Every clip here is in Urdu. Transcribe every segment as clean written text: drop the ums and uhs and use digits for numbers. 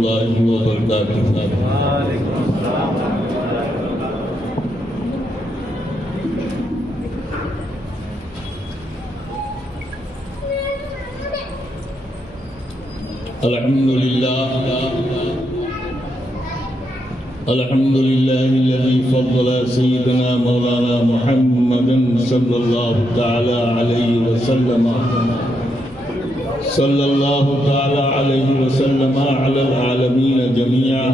اللہ وبرکاتہ۔ الحمد لله الذي فضل سيدنا مولانا محمد صلى الله تعالى عليه وسلم على العالمين جميعا،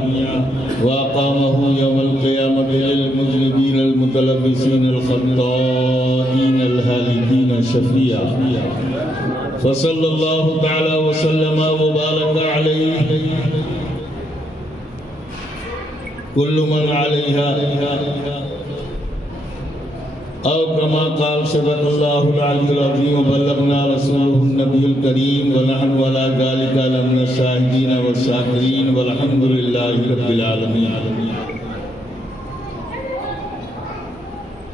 وأقامه يوم القيامة للمذنبين المتلبسين الخطائين الهالكين شفيعا، فصلى الله تعالى وسلم وبارك عليه كل من عليها، أو كما قال صدق الله العلي العظيم وبلغنا رسوله النبي الكريم، ونحن على ذلك لمن الشاهدين والشاكرين، والحمد لله رب العالمين۔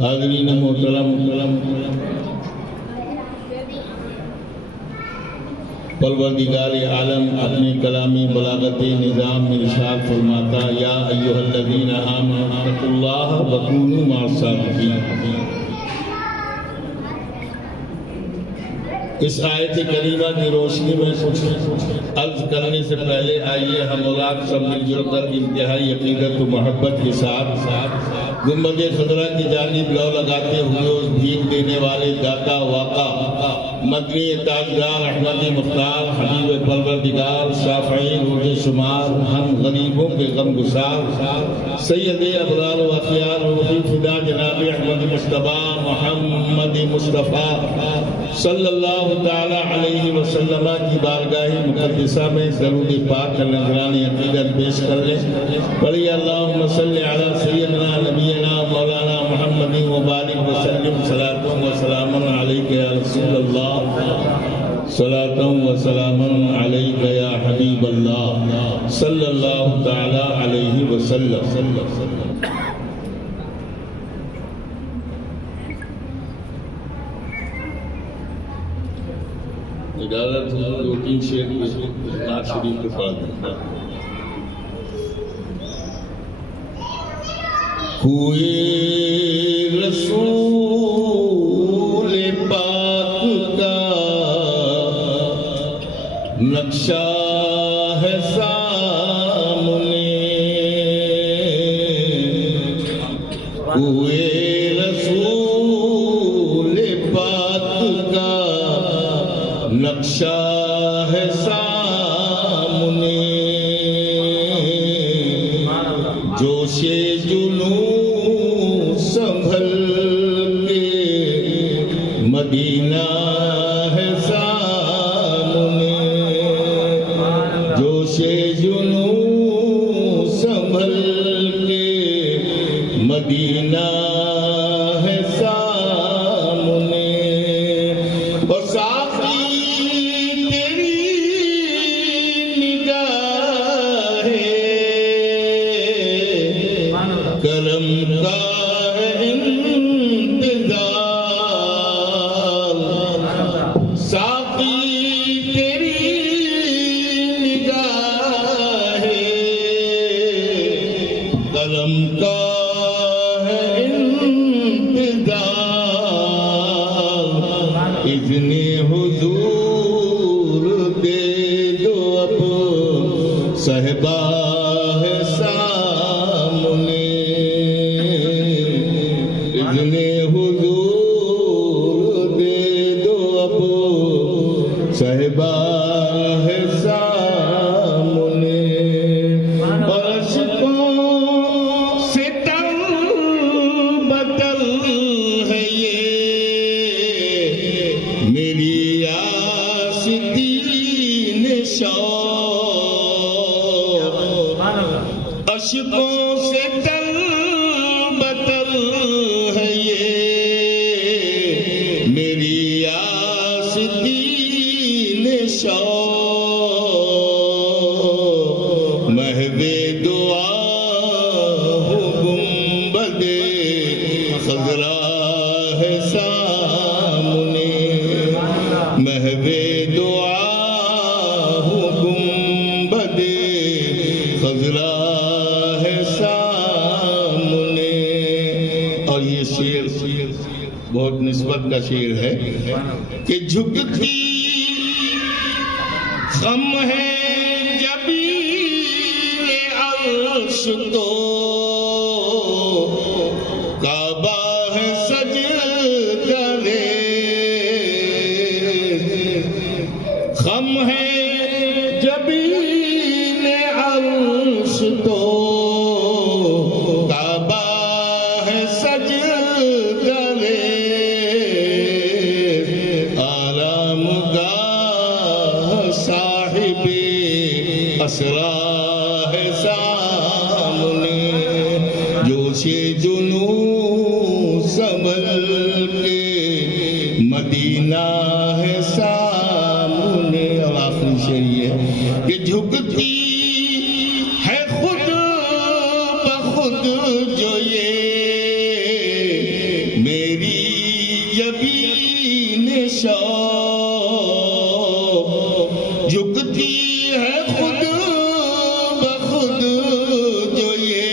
حاضرین محترم، پروردگار عالم اپنے کلامی بلاغت نظام میں ارشاد فرماتا، یا ایھا الذین آمنوا اتقوا اللہ وکونوا مع الصادقین۔ اس آیت کریمہ کی روشنی میں کچھ عرض کرنے سے پہلے آئیے ہم اولاد سب مل جل کر انتہائی عقیدت و محبت کے ساتھ گنبد خضرا کی جانب لو لگاتے ہوئے اس بھیک دینے والے داتا واقع مدنی تاجدار احمد مختار حبیب پروردگار شافعی روز شمار ہم غریبوں کے غم گسار سید ابرار و اخیار روحی فدا جناب احمد مصطفیٰ محمد مصطفیٰ صلی اللہ تعالی علیہ وسلم کی بارگاہ مقدسہ میں درود پاک کا نذران عقیدت پیش کر لیں۔ پڑھیے اللہم صلی علی سیدنا نبینا مولانا محمد وبارک وسلم، صلاۃ و سلام علیک یا رسول اللہ، صلاۃ و سلام علیک یا حبیب اللہ صلی اللہ تعالی علیہ وسلم۔ اجازت دو تین شعر نعت شریف کے پڑھ دیں۔ کوئے رسول پاک کا نقشہ ہے سامنے، کوئے رسول پاک کا نقشہ ہے سامنے، جوش جنوں سنبھل کے مدینہ ہے سامنے، جوش جنوں سنبھل کے مدینہ ہے سامنے، اور ساقی تیری نگاہ کرم کا ہے انتظار، ساقی تیری نگاہ کرم کا ہے انتظار، اذن حضور دے دو اب صحبہ ہے سامنے، اذن حضور دے دو اب صحبہ ہے سامنے، اور عشقوں سے تر بتر ہے یہ میری آستین شوق، عشقوں سے تر بتر ہے یہ میری آستین شوق، محو دعا ہوں گنبد خضرا ہے سامنے، محو دعا ہوں گنبد خضرا ہے سامنے. اور یہ شعر بہت نسبت کا شعر ہے کہ جھکتی خم ہے جبین عرش تو کعبہ ہے سجدہ ریز. خم ہے جبین عرش تو کعبہ ہے سجدہ ریز. آرام گاہ صاحب اسرا ہے سامنے. جوش جنوں سنبھل کے مدینہ ہے سامنے. اور آخری شعر یہ کہ جھکتی ہے خود بخود جو یہ میری جبین شوق. جھکتی ہے خود بخود جو یہ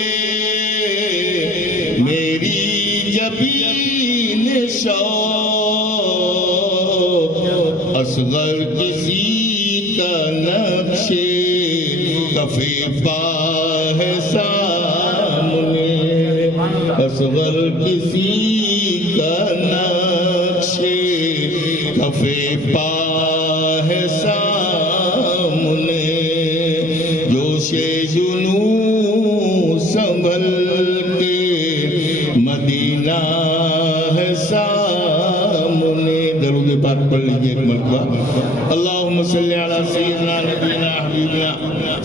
میری جبین شوق. اصغر کسی کا نقش کف پا ہے سامنے. اصغر کسی کا نقش کف پا ہے سامنے. جوش جنوں سنبھل کے مدینہ ہے سامنے. درود پاک پڑھ لیجیے ایک مرتبہ. اللہم صلی علی سیدنا نبینا حبیبنا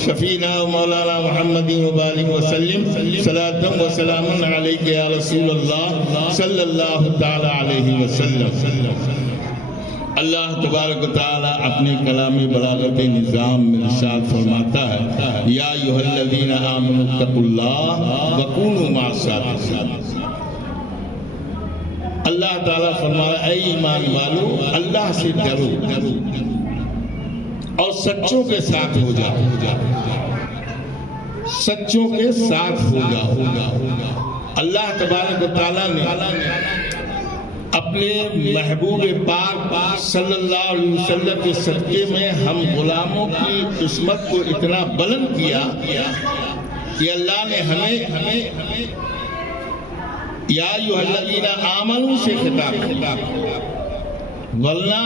شفینا و مولانا محمد وبارک وسلم. صلاۃ و سلام علیک یا رسول اللہ صلی اللہ تعالی علیہ وسلم. اللہ تبارک و تعالی اپنے کلام بلاغت نظام میں ارشاد فرماتا ہے یا ایھا الذین آمنوا اتقوا اللہ وکونوا مع الصادقین. اللہ تعالیٰ فرمایا اے ایمان والو اللہ سے ڈرو اور سچوں کے ساتھ ہو جاؤ. سچوں کے ساتھ ہو جاؤ. اللہ تبارک و تعالیٰ نے اپنے محبوب پاک صلی اللہ علیہ وسلم کے صدقے میں ہم غلاموں کی قسمت کو اتنا بلند کیا کہ اللہ نے ہمیں یا ایھا الذین آمنوا سے خطاب کیا. ورنہ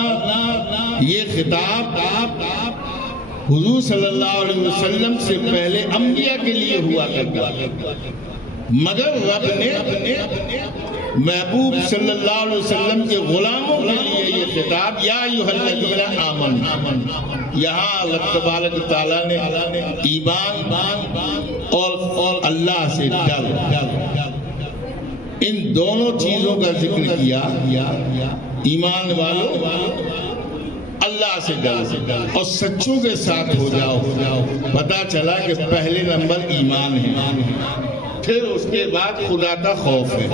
یہ خطاب حضور صلی اللہ علیہ وسلم سے پہلے انبیاء کے لیے ہوا کرتا. مگر رب نے محبوب صلی اللہ علیہ وسلم کے غلاموں کے لیے یہ خطاب یا ایھا الذین آمنوا. یہاں اللہ تبارک تعالیٰ نے ایمان اور اللہ سے ڈر ان دونوں چیزوں کا ذکر کیا. ایمان والو اللہ سے ڈرو اور سچوں کے ساتھ ہو جاؤ. پتا چلا کہ پہلے نمبر ایمان ہے, پھر اس کے بعد خدا کا خوف ہے.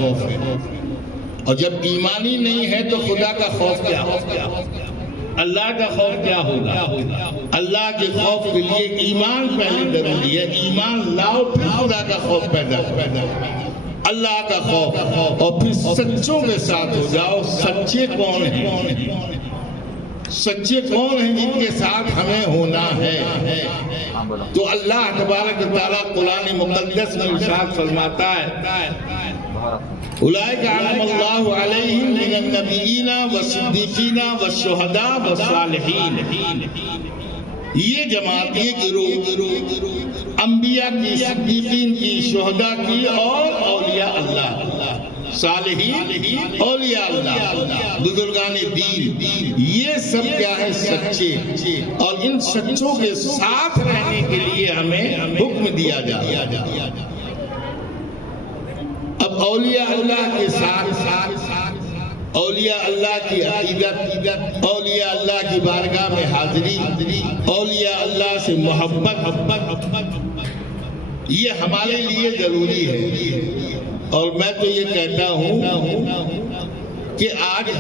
اور جب ایمانی نہیں ہے تو خدا کا خوف کیا ہوگا, اللہ کا خوف کیا ہوگا. اللہ کے خوف کے لیے ایمان پہلے ضروری ہے. ایمان لاؤ پھر خدا کا خوف پیدا اللہ کا خوف, اور پھر سچوں کے ساتھ ہو جاؤ. سچے کون ہیں؟ سچے کون ہیں جن کے ساتھ ہمیں ہونا ہے؟ تو اللہ تبارک و تعالیٰ قرآن مقدس میں ارشاد فرماتا ہے اولئک انعم اللہ علیہم من النبیین والصدیقین والشہداء والصالحین. یہ جماعت, یہ گروہ انبیاء کی, صدیقین کی, شہداء کی اور اولیاء اللہ, صالحین, اولیاء اللہ, بزرگان دین. یہ سب کیا ہے؟ سچے. اور ان سچوں کے ساتھ رہنے کے لیے ہمیں حکم دیا جائے. اب اولیاء اللہ کے ساتھ اولیاء اللہ کی عقیدت, اولیاء اللہ کی بارگاہ میں حاضری, اولیاء اللہ سے محبت, یہ ہمارے لیے ضروری ہے. اور میں تو یہ کہتا ہوں کہ آج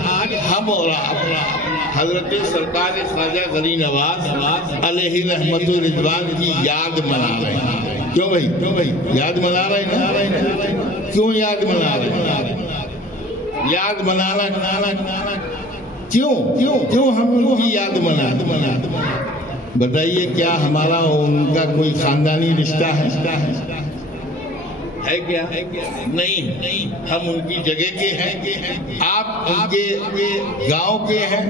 ہم اور آپ حضرت سرکار خواجہ غنی نواز علیہ رحمت و رضوان کی یاد منا رہے ہیں. کیوں بھائی یاد منا رہے ہیں؟ کیوں یاد منا رہے ہیں؟ یاد منانا کیوں ہم ان کی یاد منا؟ بتائیے کیا ہمارا ان کا کوئی خاندانی رشتہ ہے کیا؟ نہیں، ہم ان کی جگہ کے ہیں، آپ ان کے گاؤں کے ہیں،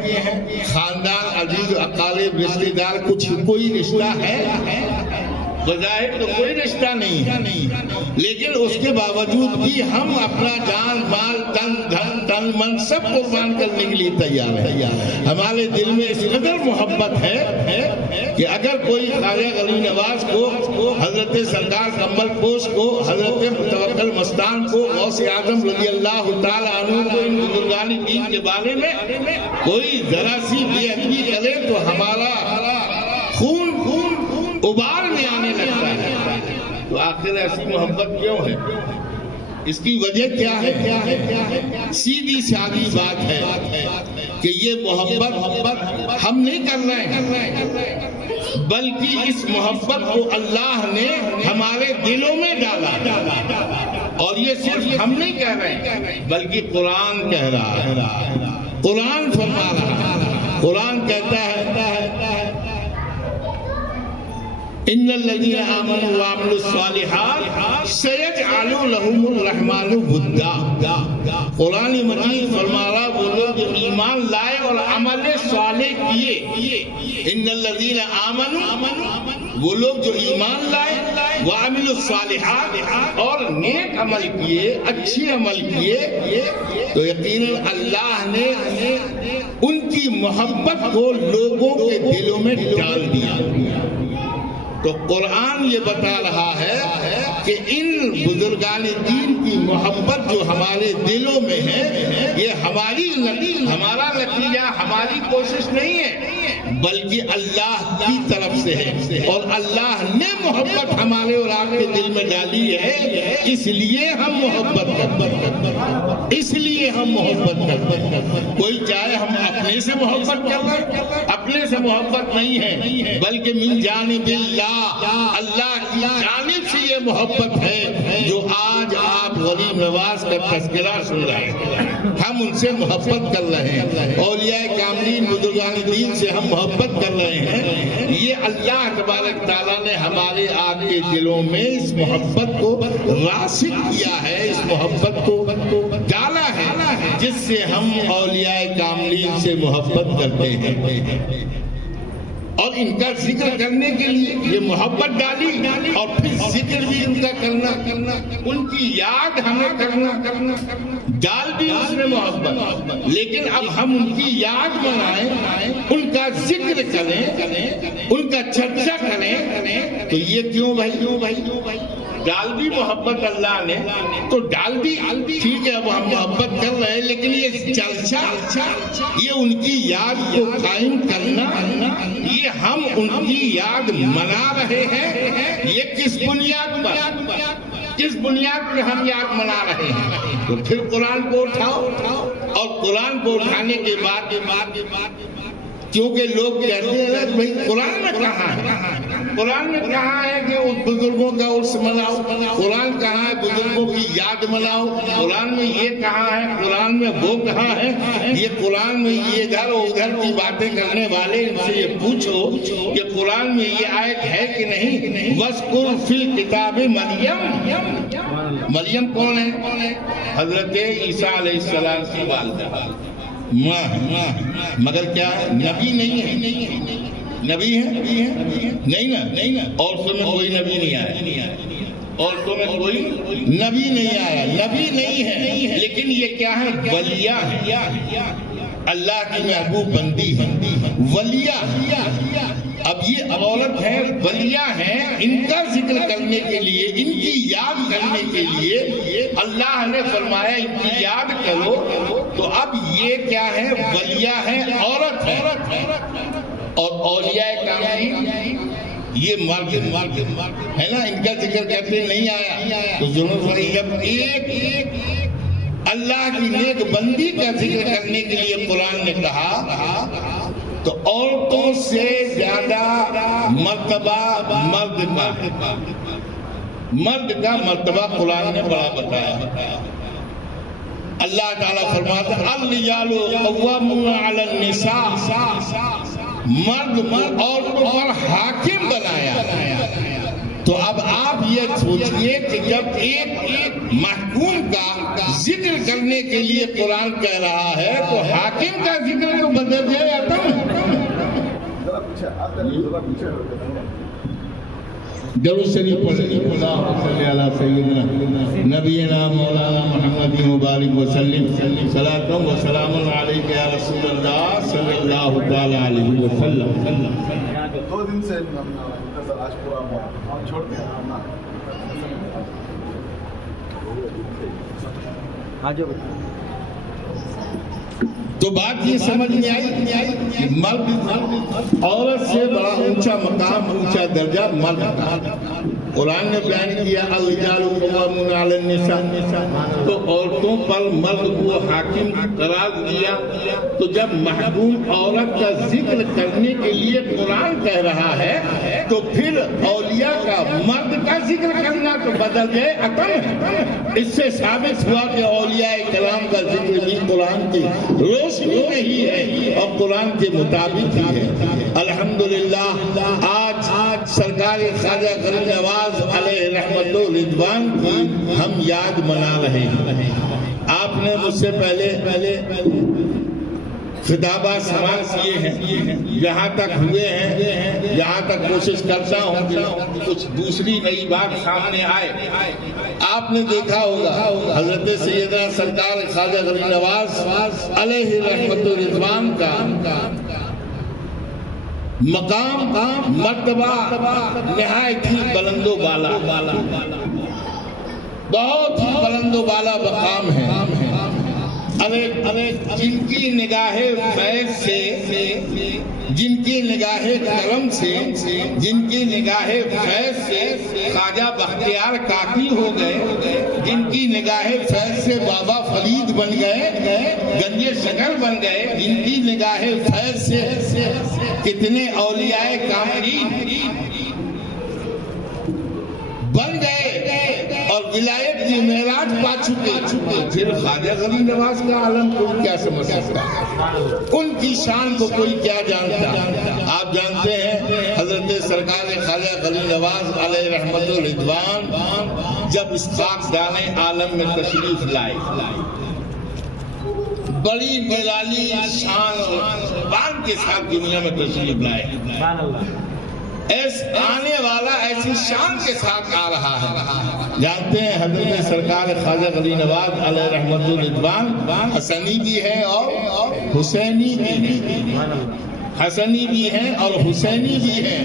خاندان عزیز اقارب رشتہ دار کچھ کوئی رشتہ ہے؟ بظاہر تو کوئی رشتہ نہیں ہے، لیکن اس کے باوجود بھی ہم اپنا جان مال تن من سب قربان کرنے کے لیے تیار ہیں۔ ہمارے دل میں اس قدر محبت ہے کہ اگر کوئی خواجہ غریب نواز کو، حضرت سرکار کمبل پوش کو، حضرت متوکل مستان کو، غوث اعظم رضی اللہ تعالیٰ عنہ کو، ان بزرگان دین کے بارے میں کوئی ذرا سی بے ادبی کرے تو ہمارا خون ابار میں آنے لگتا ہے۔ تو آخر ایسی محبت کیوں ہے؟ اس کی وجہ کیا ہے؟ سیدھی سادی بات ہے کہ یہ محبت ہم نہیں کر رہے ہیں، بلکہ اس محبت کو اللہ نے ہمارے دلوں میں ڈالا، اور یہ صرف ہم نہیں کہہ رہے ہیں بلکہ قرآن کہہ رہا ہے، قرآن فرما رہا ہے۔ قرآن کہتا ہے ان الذين آمنوا وعملوا الصالحات سيجعل لهم الرحمن ودا۔ قرآن مجید فرما رہا وہ لوگ جو ایمان لائے اور عمل صالح کیے، ان الذين آمنوا، وہ لوگ جو ایمان لائے، وعملوا الصالحات، اور نیک عمل کیے، اچھے عمل کیے، تو یقیناً اللہ نے ان کی محبت کو لوگوں کے دلوں میں ڈال دیا۔ تو قرآن یہ بتا رہا ہے کہ ان بزرگان دین کی محبت جو ہمارے دلوں میں ہے، یہ ہمارا نتیجہ، ہماری کوشش نہیں ہے، بلکہ اللہ کی طرف سے ہے، اور اللہ نے محبت ہمارے اور آپ کے دل میں ڈالی ہے، اس لیے ہم محبت کرتے ہیں۔ کوئی چاہے ہم اپنے سے محبت کر رہے، اپنے سے محبت نہیں ہے، بلکہ من جانب اللہ کی جانب سے یہ محبت ہے جو آج آپ غریب نواز کا تذکرہ سن رہے ہیں، ہم ان سے محبت کر رہے ہیں، اولیاء کاملین بزرگان دین سے ہم محبت کر رہے ہیں۔ یہ اللہ تبارک تعالیٰ نے ہمارے آپ کے دلوں میں اس محبت کو راسخ کیا ہے، اس محبت کو ڈالا ہے، جس سے ہم اولیاء کاملین سے محبت کرتے ہیں، اور ان کا ذکر کرنے کے لیے یہ محبت ڈالی، اور پھر ذکر بھی ان کا کرنا، ان کی یاد ہمیں کرنا، ڈال دی اس میں محبت، لیکن اب ہم ان کی یاد منائیں، ان کا ذکر کریں، ان کا چرچا کریں، تو یہ کیوں بھائی؟ ڈال دی محبت اللہ نے تو ڈال دی، ٹھیک ہے، اب ہم محبت کر رہے ہیں، لیکن یہ چرچا، یہ ان کی یاد کو قائم کرنا، یہ ہم ان کی یاد منا رہے ہیں، یہ کس بنیاد پر ہم یاد منا رہے ہیں؟ تو پھر قرآن کو اٹھاؤ، اور قرآن کو اٹھانے کے بعد کیونکہ لوگ کہتے ہیں بھائی قرآن میں کہاں ہے کہ اس بزرگوں کا عرس مناؤ، قرآن کہاں ہے بزرگوں کی یاد مناؤ، قرآن میں یہ کہاں ہے، قرآن میں وہ کہاں ہے؟ یہ قرآن میں یہ ادھر و ادھر کی باتیں کرنے والے ان سے یہ پوچھو کہ قرآن میں یہ آیت ہے کہ نہیں؟ وَاذْكُرْ فِي الْكِتَابِ مریم کون ہے؟ حضرت عیسیٰ علیہ السلام کی والدہ، مگر کیا ہے؟ نبی نہیں ہے، نبی ہے نہیں نا، عورتوں میں کوئی نبی نہیں آیا، عورتوں میں کوئی نبی نہیں آیا، نبی نہیں ہے، لیکن یہ کیا ہے؟ ولیہ ہے، اللہ کی محبوب بندی ہے، ولیہ۔ اب یہ عورت ہے، ولیہ ہے، ان کا ذکر کرنے کے لیے، ان کی یاد کرنے کے لیے اللہ نے فرمایا ان کی یاد کرو، تو اب یہ کیا ہے؟ ولیہ ہے، عورت ہے، اور اولیاء کاملین یہ مرد ہے نا، ان کا ذکر کرتے نہیں آیا، تو ضرورت ہے جب ایک اللہ کی نیک بندی کا ذکر کرنے کے لیے قرآن نے کہا، تو عورتوں سے زیادہ مرتبہ مرد کا ہے، مرد کا مرتبہ قرآن نے بڑا بتایا. اللہ تعالیٰ فرماتا ہے الرجال قوامون علی النساء، مرد عورتوں پر حاکم بنایا. تو اب آپ یہ سوچئے کہ جب ایک محکوم کا ذکر کرنے کے لیے قرآن کہہ رہا ہے تو حاکم کا ذکر تو بدل جائے آتا ہے. درود شریف پڑھیں. اللہم صلی علی سیدنا نبینا مولانا محمد مبارک وسلم صلاۃ و سلام علیک یا رسول اللہ صلی اللہ تعالی علیہ وسلم. 2 دن سے آج پورا ہم چھوڑتے ہیں. تو بات یہ سمجھ میں آئی کہ مرد عورت سے بڑا اونچا مقام، اونچا درجہ مرد کا. قرآن نے بیان کیا الرجال قوامون علی النساء، تو عورتوں پر مرد کو حاکم قرار دیا. تو جب محکوم عورت کا ذکر کرنے کے لیے قرآن کہہ رہا ہے تو پھر اولیاء کا مرد کا ذکر کرنا تو بدل جائے عقل ہے. اس سے ثابت ہوا کہ اولیاء کرام کا ذکر بھی قرآن کی روشنی میں ہی ہے اور قرآن کے مطابق ہی ہے. الحمدللہ آج سرکار خواجہ غریب نواز علیہ رحمت و رضوان کی ہم یاد منا رہے ہیں. آپ نے مجھ سے پہلے خطابات سماعت کیے ہیں، یہاں تک ہوئے ہیں، یہاں تک کوشش کرتا ہوں کہ کچھ دوسری نئی بات سامنے آئے. آپ نے دیکھا ہوگا حضرت سیدنا سرکار خواجہ غریب نواز علیہ رحمت و رضوان کا مقام، مرتبہ نہایت ہی بلند و بالا، بہت ہی بلند و بالا مقام ہے. جن کی نگاہ فیض سے، جن کی نگاہ کرم سے، جن کی نگاہ فیض سے خواجہ بختیار کاکی ہو گئے، جن کی نگاہ فیض سے بابا فرید بن گئے، گنج شکر بن گئے، جن کی نگاہ فیض سے کتنے اولیاء کاملین بن گئے اور ولایت کی معراج پا چکے. پھر خواجہ غریب نواز کا عالم کوئی کیا سمجھ سکتا، ان کی شان کو کوئی کیا جانتا. آپ جانتے ہیں حضرت سرکار خواجہ غریب نواز علیہ رحمت و رضوان جب اس خاکدان عالم میں تشریف لائے، بڑی نرالی شان اور بان کے ساتھ دنیا میں تشریف لائے. آنے والا ایسی شان کے ساتھ آ رہا ہے. جانتے ہیں حضرت سرکار خواجہ غریب نواز علیہ رحمت الرضوان حسنی بھی ہے اور حسینی بھی ہے، حسنی بھی ہیں اور حسینی بھی ہیں.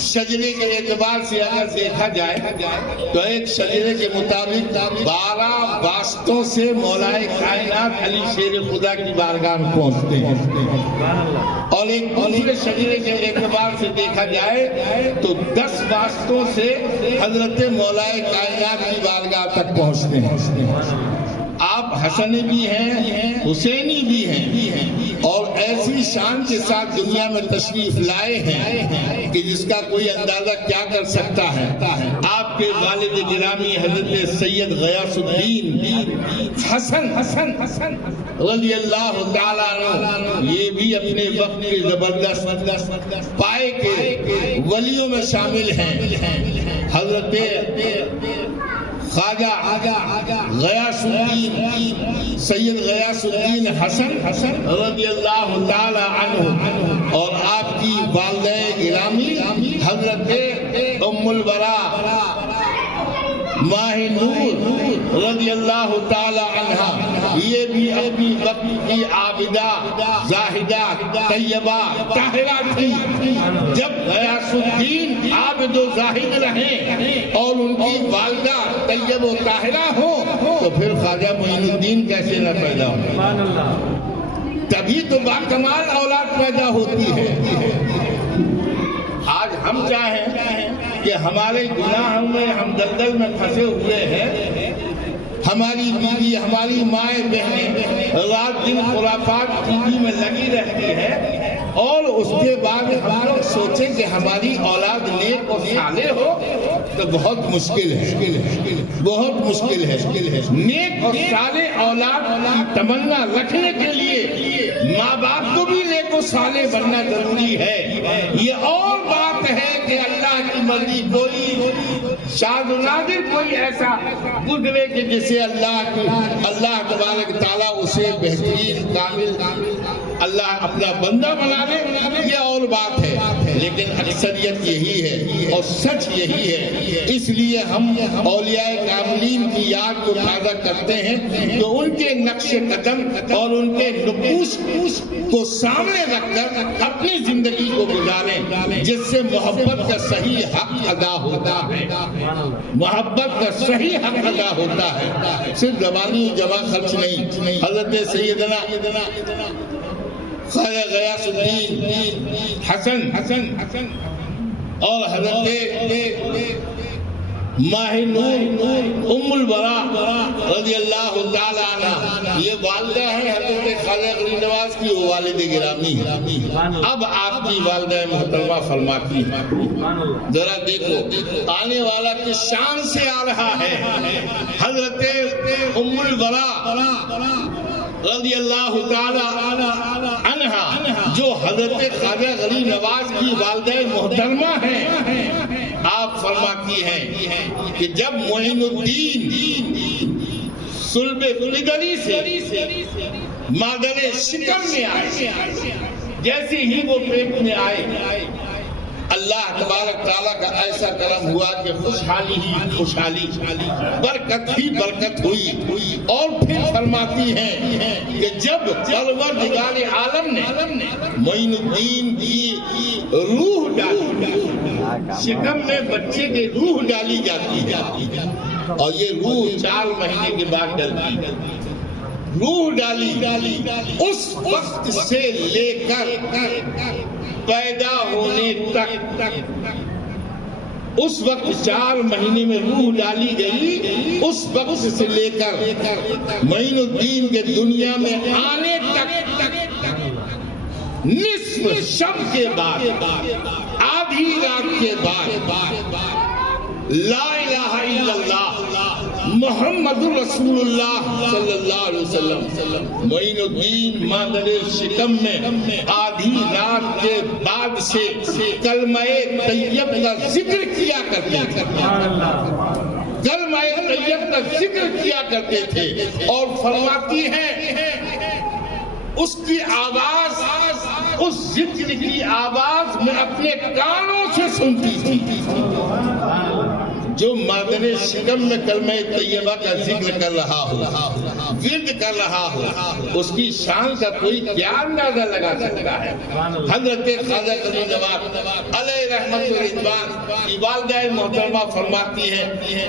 شجرے کے اعتبار سے اگر دیکھا جائے تو ایک شجرے کے مطابق 12 واسطوں سے مولائے کائنات علی شیر خدا کی بارگاہ میں پہنچتے ہیں، اور ایک دوسرے شجرے کے اعتبار سے دیکھا جائے تو 10 واسطوں سے حضرت مولائے کائنات کی بارگاہ تک پہنچتے ہیں. آپ حسنی بھی ہیں، حسینی بھی ہیں، اور ایسی شان کے ساتھ دنیا میں تشریف لائے ہیں کہ جس کا کوئی اندازہ کیا کر سکتا ہے. آپ کے والد گرامی حضرت سید غیاث الدین حسن رضی اللہ تعالیٰ عنہ، یہ بھی اپنے وقت کے زبردست پائے کے ولیوں میں شامل ہیں. حضرت خواجہ غیاث الدین سید غیاث الدین حسن رضی اللہ تعالی عنہ اور آپ کی والدہ گرامی حضرت ام البرا ماہ نور رضی اللہ تعالی عنہ، یہ بھی اپنی وقت کی عابدہ، زاہدہ، طیبہ، طاہرہ تھی. جب غیاث الدین عابد و زاہد رہیں اور ان کی والدہ طیب و طاہرہ ہو تو پھر خواجہ معین الدین کیسے نہ پیدا ہو؟ تبھی تو باکمال اولاد پیدا ہوتی ہے. آج ہم چاہیں کہ ہمارے گناہوں میں ہم دلدل میں پھنسے ہوئے ہیں، ہماری بیوی، ہماری مائیں بہنیں رات دن خرافات ٹی وی میں لگی رہتی ہے، اور اس کے بعد ہم لوگ سوچیں کہ ہماری اولاد نیک اور صالح ہو. تو بہت مشکل ہے، بہت مشکل ہے۔ نیک اور صالح اولاد کی تمنا رکھنے کے لیے ماں باپ کو بھی نیک و صالح بننا ضروری ہے۔ یہ اور بات ہے کہ اللہ کی مرضی کوئی شاذ و نادر کوئی ایسا گزرے کہ جسے اللہ تبارک تعالیٰ اسے بہترین کامل اللہ اپنا بندہ بنا دے، یہ اور بات ہے، لیکن اکثریت یہی ہے اور سچ یہی ہے۔ اس لیے ہم اولیاء کاملین کی یاد کو تازہ کرتے ہیں تو ان کے نقش قدم اور ان کے نقوش کو سامنے رکھ کر اپنی زندگی کو گزاریں، جس سے محبت کا صحیح حق ادا ہوتا ہے، محبت کا صحیح حق ادا ہوتا ہے، صرف زبانی جمع خرچ نہیں۔ حضرت سیدنا خواجہ غیاث الدین حسن اور حضرت ماہ نور ام البراء رضی اللہ تعالی عنہ، یہ والدہ ہے حضرت خواجہ غریب نواز کی، وہ والد گرامی ہے۔ اب آپ کی والدہ محترمہ فرماتی ہے، ذرا دیکھو آنے والا کس شان سے آ رہا ہے۔ حضرت ام البراء رضی اللہ تعالی عنہ جو حضرت خواجہ غریب نواز کی والدہ محترمہ ہیں، آپ فرماتی ہیں کہ جب معین الدین صلب قدری سے مادر شکم میں آئے، جیسے ہی وہ پیٹ میں آئے، اللہ تبارک تعالیٰ کا ایسا کرم ہوا کہ خوشحالی ہی خوشحالی، برکت ہی برکت ہوئی۔ اور پھر فرماتی ہیں کہ جب پروردگار عالم نے معین الدین کی روح ڈالی، شکم میں بچے کے روح ڈالی جاتی ہے اور یہ روح 4 مہینے کے بعد ڈلتی، روح ڈالی اس وقت سے لے کر پیدا ہونے تک، اس وقت 4 مہینے میں روح ڈالی گئی، اس وقت سے لے کر معین الدین کے دنیا میں آنے تک نصف شب کے بعد، آدھی رات کے بعد، لا الہ الا اللہ محمد رسول اللہ صلی اللہ علیہ وسلم معین الدین مادر شکم میں آدھی رات کے بعد سے کلمہ طیب کا ذکر کیا کرتے تھے، کلمہ طیب کا ذکر کیا کرتے تھے، اور فرماتی ہیں اس کی آواز، اس ذکر کی آواز میں اپنے کانوں سے سنتی تھی۔ جو مادر شکم میں کلمہ طیبہ کا ذکر کر رہا ہو، ورد کر رہا ہو، اس کی شان کا کوئی کیا اندازہ لگا سکتا ہے۔ حضرت خواجہ غریب نواز علیہ رحمت و رضوان کی والدہ محترمہ فرماتی ہے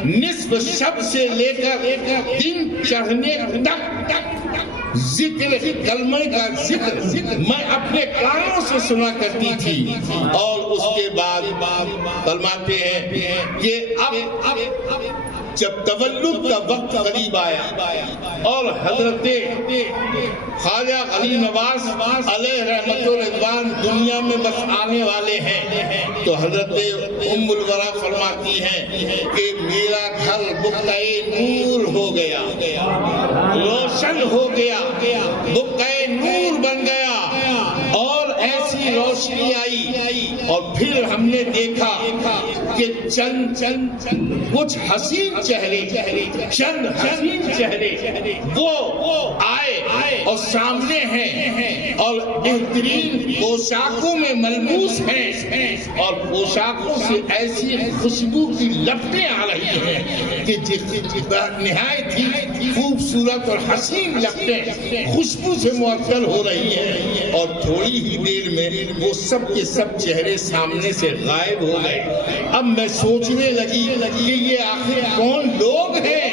نصف شب سے لے کر دن چڑھنے تک ذکر کلمہ کا ذکر میں اپنے کانوں سے سنا کرتی تھی۔ اور اس کے بعد فرماتے ہیں کہ اب جب تولد کا وقت قریب آیا اور حضرت خواجہ غریب نواز علیہ رحمت و رضوان دنیا میں بس آنے والے ہیں، تو حضرت ام الورا فرماتی ہیں کہ میرا گھر بقعۂ نور ہو گیا، روشن ہو گیا، بقعۂ نور بن گیا، اور ایسی روشنی آئی، اور پھر ہم نے دیکھا کہ چند کچھ حسین چہرے، چند حسین چہرے وہ آئے اور سامنے ہیں اور بہترین پوشاکوں میں ملبوس ہیں، اور پوشاکوں سے ایسی خوشبو کی لپٹیں آ رہی ہیں کہ نہایت ہی خوبصورت اور حسین لپٹیں خوشبو سے معطر ہو رہی ہیں، اور تھوڑی ہی دیر میں وہ سب کے سب چہرے سامنے سے غائب ہو گئے۔ اب میں سوچنے لگی کہ یہ آخر کون لوگ ہیں،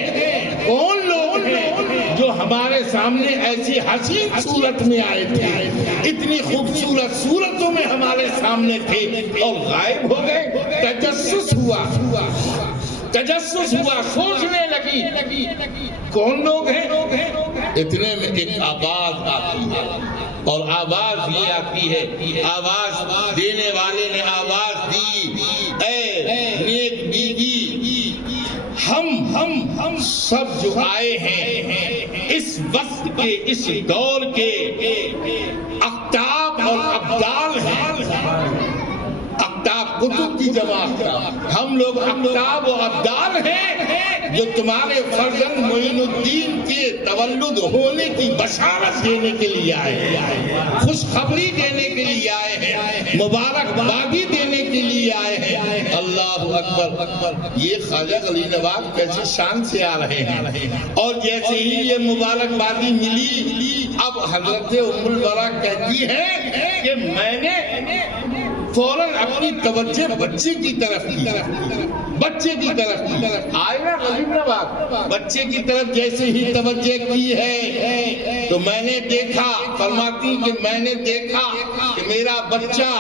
کون لوگ ہیں جو ہمارے سامنے ایسی حسین صورت میں آئے تھے، اتنی خوبصورت صورتوں میں ہمارے سامنے تھے اور غائب ہو گئے۔ تجسس ہوا، سوچنے لگی کون لوگ ہیں۔ اتنے میں ایک آواز آتی ہے، اور آواز یہ آتی ہے، آواز دینے والے نے آواز دی، اے نیک بیوی ہم سب جو آئے ہیں اس وقت کے اس دور کے اقطاب اور ابدال ہیں، اقطاب کتب کی جماعت کا ہم لوگ اقطاب و ابدال ہیں جو تمہارے فرزند معین الدین کے تولد ہونے کی بشارت دینے کے لیے آئے ہیں، خوشخبری دینے کے لیے آئے ہیں، مبارکبادی دینے کے لیے آئے ہیں۔ اللہ اکبر! یہ خواجہ غلی نواز کیسے شان سے آ رہے ہیں، اور جیسے ہی یہ مبارکبادی ملی اب حضرت ام البرا کہتی ہے کہ میں نے فوراً اپنی توجہ بچے کی طرف کی، بچے کی طرف کی، آئے نا غریب نواز، بچے کی طرف جیسے ہی توجہ کی ہے تو میں نے دیکھا، فرماتی کہ میں نے دیکھا کہ میرا بچہ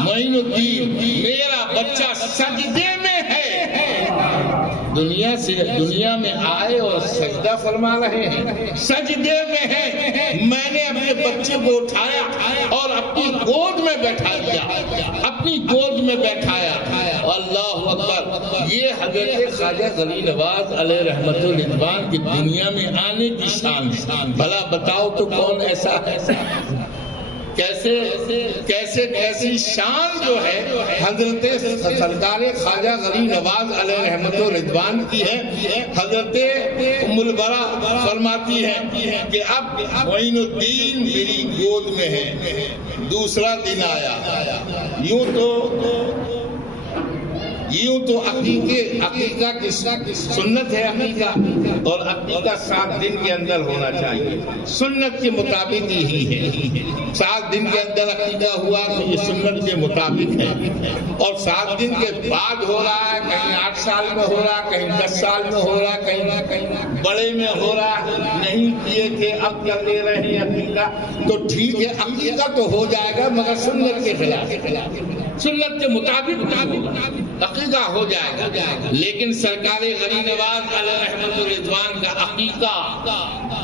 معین الدین، میرا بچہ سجدے میں ہے، دنیا میں آئے اور سجدہ فرما رہے ہیں، سجدے میں ہے۔ میں نے اپنے بچے کو اٹھایا اور اپنی گود میں بیٹھا دیا، اپنی گود میں بیٹھایا۔ اللہ اکبر! یہ حضرت خواجہ غلی نواز علیہ رحمت الرضوان کی دنیا میں آنے کی شان، بھلا بتاؤ تو کون ایسا ہے؟ کیسی شان جو ہے حضرت سرکار خواجہ غلی نواز علیہ رحمت الرضوان کی ہے۔ حضرت ام البرا فرماتی ہے کہ اب معین الدین میری گود میں ہے۔ دوسرا دن آیا، یوں تو عقیقہ کی سنت ہے، عقیقہ اور عقیقہ 7 دن کے اندر ہونا چاہیے، سنت کے مطابق ہی ہے۔ 7 دن کے اندر عقیقہ ہوا تو یہ سنت کے مطابق ہے، اور 7 دن کے بعد ہو رہا ہے، کہیں 8 سال میں ہو رہا، کہیں 10 سال میں ہو رہا، کہیں بڑے میں ہو رہا، نہیں کیے تھے اب کر لے رہے ہیں عقیقہ، تو ٹھیک ہے عقیقہ تو ہو جائے گا مگر سنت کے خلاف، سنت کے مطابق عقیقہ ہو جائے گا۔ لیکن سرکار غلی نواز علیہ رحمت الرضوان کا عقیقہ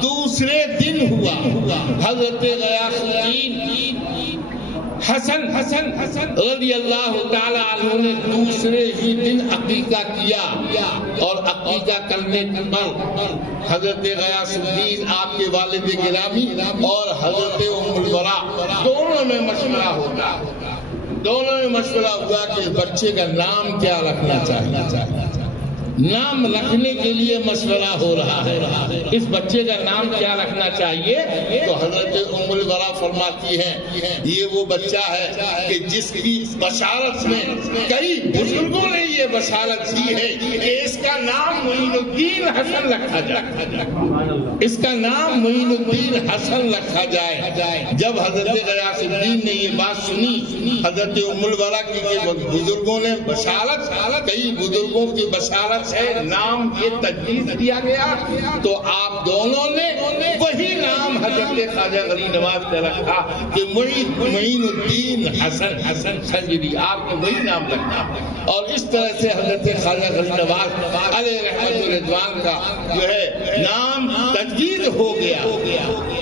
دوسرے دن ہوا۔ حضرت غیاث الدین حسن رضی اللہ تعالی عنہ نے دوسرے ہی دن عقیقہ کیا، اور عقیقہ کرنے پر حضرت غیاث الدین آپ کے والد گرامی اور حضرت ام البرا دونوں میں مشورہ ہوا کہ بچے کا نام کیا رکھنا چاہیے۔ نام رکھنے کے لیے مشورہ ہو رہا ہے، اس بچے کا نام کیا رکھنا چاہیے؟ تو حضرت ام البرا فرماتی ہیں یہ وہ بچہ ہے کہ جس کی بشارت میں کئی بزرگوں نے یہ بشارت دی ہے کہ اس کا نام معین الدین حسن رکھا جائے، اس کا نام معین الدین حسن رکھا جائے۔ جب حضرت غیاث الدین نے یہ بات سنی حضرت ام البرا کی کہ بزرگوں نے بشارت، کئی بزرگوں کی بشارت ہے نام یہ تجویز دیا گیا، تو آپ دونوں نے وہی نام حضرت خواجہ غلی نواز نے رکھا کہ معین الدین حسن سجدی، آپ نے وہی نام رکھا، اور اس طرح سے حضرت خواجہ غلی نواز علیہ رحمت الرضوان کا جو ہے نام تجویز ہو گیا۔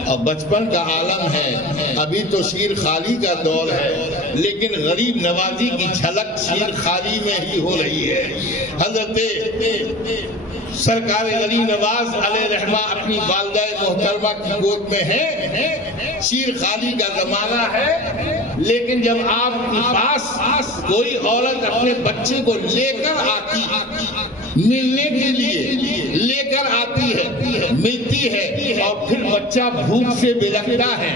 اور بچپن کا عالم ہے، ابھی تو شیر خالی کا دور ہے، لیکن غریب نوازی کی جھلک شیر خالی میں ہی ہو رہی ہے۔ حضرت سرکار غلی نواز علیہ رحمہ اپنی والدہ محترمہ کی گود میں ہے، شیر خالی کا زمانہ ہے، لیکن جب آپ کے پاس کوئی عورت اپنے بچے کو لے کر آتی، ملنے کے لیے لے کر آتی ہے، ملتی ہے، اور پھر بچہ بھوک سے بلکتا ہے،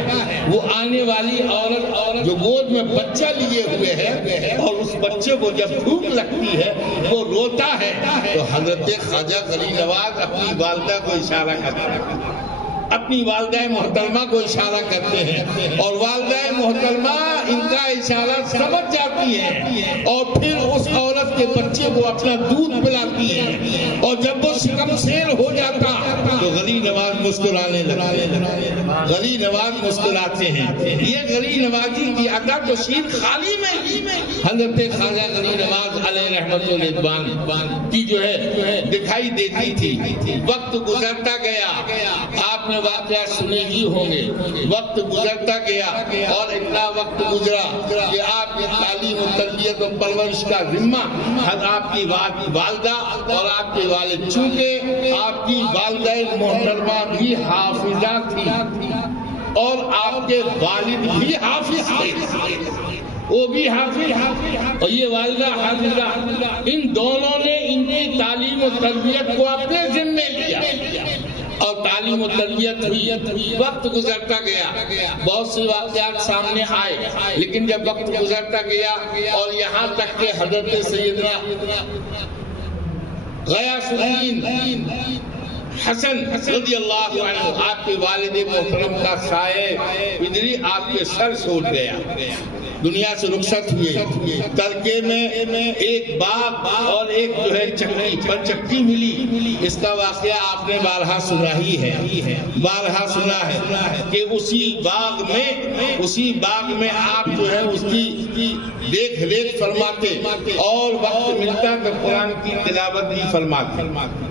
وہ آنے والی عورت جو گود میں بچہ لیے ہوئے ہے اور اس بچے کو جب بھوک لگتی ہے وہ روتا ہے، تو حضرت خواجہ غلی نواز اپنی والدہ کو اشارہ کرتے ہیں، اپنی والدہ محترمہ کو اشارہ کرتے ہیں، اور والدہ محترمہ ان کا اشارہ سمجھ جاتی ہے، اور پھر اس عورت کے بچے کو اپنا دودھ پلاتی ہے، اور جب وہ شکم سیر ہو جاتا تو غلی نواز مسکرانے لگا۔ غلی نواز مسکراتے ہیں. یہ غلی نوازی کی ادا تو شیر خالی میں حضرت خواجہ غلی نواز علیہ رحمت الرضوان کی جو ہے دکھائی دیتی تھی. وقت گزرتا گیا, آپ نے واقعات سنے ہی ہوں گے. وقت گزرتا گیا اور اتنا وقت گزرا کہ آپ کی تعلیم و تربیت و پرورش کا ذمہ آپ کی والدہ اور آپ کے والد, چونکہ آپ کی والدہ محترمہ بھی حافظہ تھی اور آپ کے والد بھی حافظ تھے, وہ بھی حافظ اور یہ والدہ حافظہ. ان دونوں نے ان کی تعلیم و تربیت کو اپنے ذمے لیا اور تعلیم و تربیت ہوئی. وقت گزرتا گیا, بہت سے واقعات سامنے آئے, لیکن جب وقت گزرتا گیا اور یہاں تک کہ حضرت سیدنا غیاث الدین حسن رضی اللہ عنہ, آپ کے والد محترم کا سایہ پدری آپ کے سر سے اٹھ گیا, دنیا سے رخصت ہوئے. ترکے میں ایک باغ اور ایک جو ہے چکی پنچکی ملی. اس کا واقعہ آپ نے بارہا سنا ہی ہے, بارہا سنا ہے کہ اسی باغ میں آپ جو ہے اس کی دیکھ ریکھ فرماتے اور وقت ملتا تو قرآن کی تلاوت بھی فرماتے.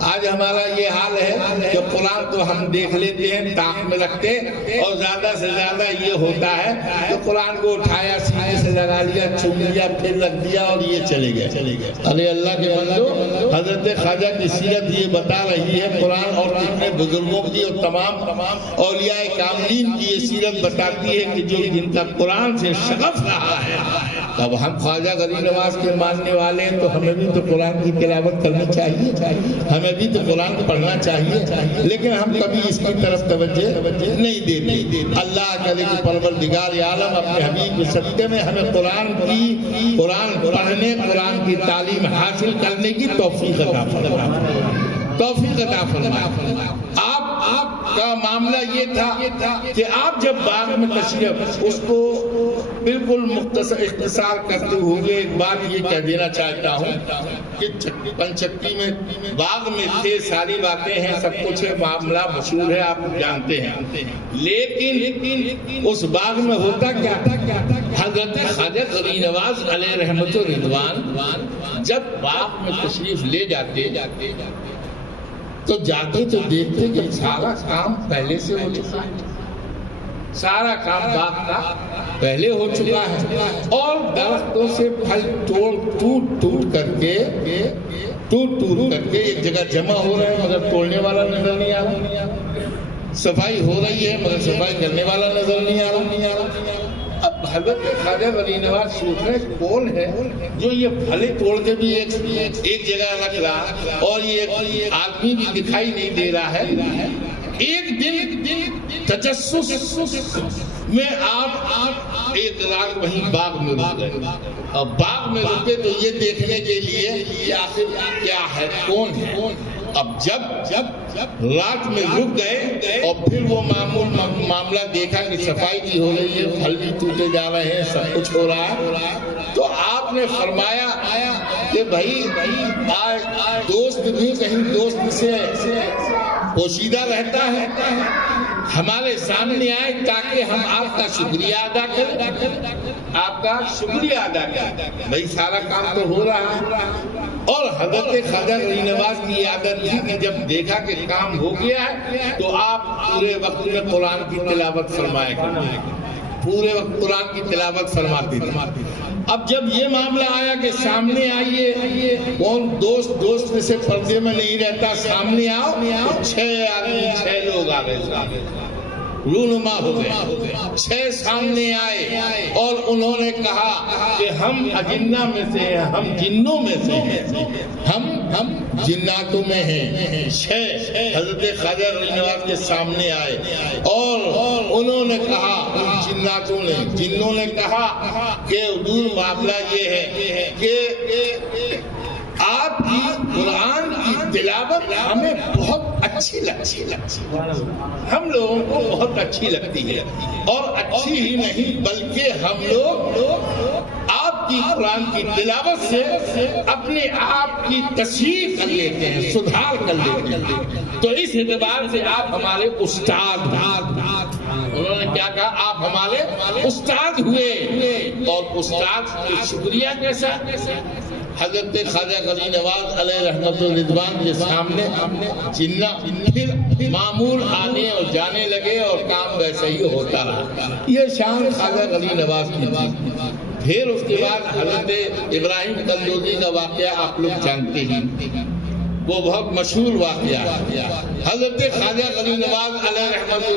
آج ہمارا یہ حال ہے کہ قرآن تو ہم دیکھ لیتے ہیں, تاخ میں رکھتے, اور زیادہ سے زیادہ یہ ہوتا ہے کہ قرآن کو اٹھایا سینے سے لگا لیا, چوم لیا, پھر رکھ دیا اور یہ چلے گئے. ارے اللہ کے بندو, حضرت خواجہ کی سیرت یہ بتا رہی ہے, قرآن اور کتنے بزرگوں کی اور تمام اولیاء کاملین کی یہ سیرت بتاتی ہے کہ جو جن کا قرآن سے شغف رہا ہے. اب ہم خواجہ غلی نواز کے ماننے والے ہیں تو ہمیں بھی تو قرآن کی تلاوت کرنی چاہیے, ہمیں بھی تو قرآن پڑھنا چاہیے, لیکن ہم کبھی اس کی طرف توجہ نہیں دیتے. اللہ کرے کہ پروردگار عالم اپنے حبیب کے صدقے میں ہمیں قرآن پڑھنے, قرآن کی تعلیم حاصل کرنے کی توفیق عطا فرمائے. آپ کا معاملہ یہ تھا کہ آپ جب باغ میں تشریف, اس کو بالکل مختصر اختصار کرتے ہوئے ایک بات یہ کہہ دینا چاہتا ہوں کہ پنچکی میں باغ میں تھے, ساری باتیں ہیں, سب کچھ ہے, معاملہ مشہور ہے, آپ جانتے ہیں. لیکن اس باغ میں ہوتا کیا تھا, حضرت خواجہ غلی نواز علیہ رحمت الرضوان جب باغ میں تشریف لے جاتے تو جاتے تو دیکھتے کہ سارا کام پہلے سے ہو چکا ہے, سارا کام باغ کا پہلے ہو چکا ہے, اور درختوں سے پھل ٹوٹ کر کے ایک جگہ جمع ہو رہے ہیں, مگر توڑنے والا نظر نہیں آ رہا. صفائی ہو رہی ہے مگر صفائی کرنے والا نظر نہیں آ رہا. اب حضرت خواجہ غلی نواز سوچ رہے کون ہے جو یہ پھلے توڑ کے بھی ایک جگہ رکھ رہا اور یہ آدمی بھی دکھائی نہیں دے رہا ہے. ایک دن تجسس میں آپ ایک رات وہیں باغ میں رک گئے, اور باغ میں رکے تو یہ دیکھنے کے لیے کہ آخر کیا ہے, کون ہے. اب جب رات میں رک گئے اور پھر وہ معاملہ دیکھا کہ صفائی بھی ہو رہی ہے, پھل بھی ٹوٹے جا رہے ہیں, سب کچھ ہو رہا ہے, تو آپ نے فرمایا کہ بھائی دوست بھی کہیں دوست سے پوشیدہ رہتا ہے, ہمارے سامنے آئے تاکہ ہم آپ کا شکریہ ادا کریں. بھائی سارا کام تو ہو رہا ہے. اور حضرت خواجہ غلی نواز کی عادت تھی کہ جب دیکھا کہ کام ہو گیا ہے تو آپ پورے وقت میں قرآن کی تلاوت فرمایا کرتے, پورے وقت قرآن کی تلاوت فرماتے تھے. اب جب یہ معاملہ آیا کہ سامنے آئیے, کون دوست میں سے پردے میں نہیں رہتا, سامنے آؤ, 6 لوگ آ گئے, رونما ہو گئے. 6 سامنے آئے اور انہوں نے کہا کہ ہم اجنہ میں سے ہیں, ہم جنوں میں سے ہیں, ہم جناتوں میں ہیں. 6 حضرت خواجہ غلی نواز کے سامنے آئے اور انہوں نے کہا, جنوں نے کہا کہ حضور معاملہ یہ ہے کہ آپ کی قرآن کی تلاوت ہمیں بہت اچھی لگتی ہے, ہم لوگوں کو بہت اچھی لگتی ہے, اور اچھی ہی نہیں بلکہ ہم لوگ آپ کی قرآن کی تلاوت سے اپنے آپ کی تصحیح کر لیتے ہیں, سدھار کر لیتے ہیں. تو اس اعتبار سے آپ ہمارے استاد انہوں نے کیا کہا؟ آپ ہمارے استاد ہوئے، اور استاد کا شکریہ کیسا؟ حضرت خواجہ غنی نواز علیہ رحمت الرضوان کے سامنے چلنا، پھر معمول آنے اور جانے لگے اور کام ویسے ہی ہوتا رہا۔ یہ شان خواجہ غنی نواز کی تھی۔ پھر اس کے بعد حضرت ابراہیم قندوزی کا واقعہ آپ لوگ جانتے ہیں، وہ بہت مشہور واقعہ ہے۔ حضرت خواجہ غنی نواز علیہ رحمت